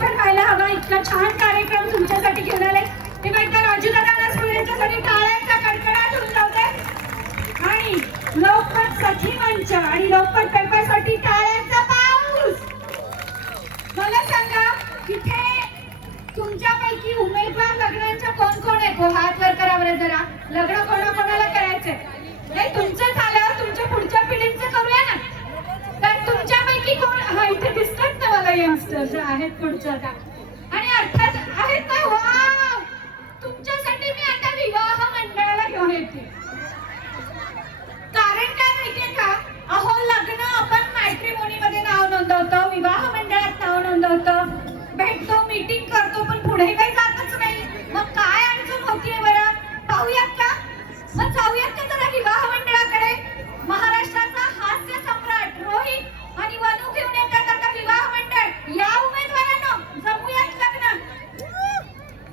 पण व्हायला हवा. इतका छान कार्यक्रम तुमच्यासाठी घेऊन आले. मी म्हणते राजूदादा यांच्यासाठी टाळ्यांचा कडकडाट होऊन जाते. आणि लोकमत सखी मंच आणि लोकमत पेपरसाठी टाळ्यांचा पाऊस. मला सांगा इथे तुमच्यापैकी उमेदवार लग्नांच्या कोण कोण आहेत? हात वर करा बरं जरा. लग्न कोणाकोणाला करायचंय? नाही तुमचं झालं, तुमच्या पुढच्या पिढींचं करूया ना. तर तुमच्यापैकी कोण? हा इथे दिसतात ना मला यंगस्टर्स आहेत पुढच्या का. आणि अर्थात आहेत ना. वाव, तुमच्यासाठी मी आता विवाह मंडळाला घेऊन येते. कारण काय माहितीये का? अहो लग्न आपण मॅट्रिमोनी मध्ये नाव नोंदवतो, विवाह मंडळात नाव नोंदवतो, भेटतो, मीटिंग करतो, पण पुढे काय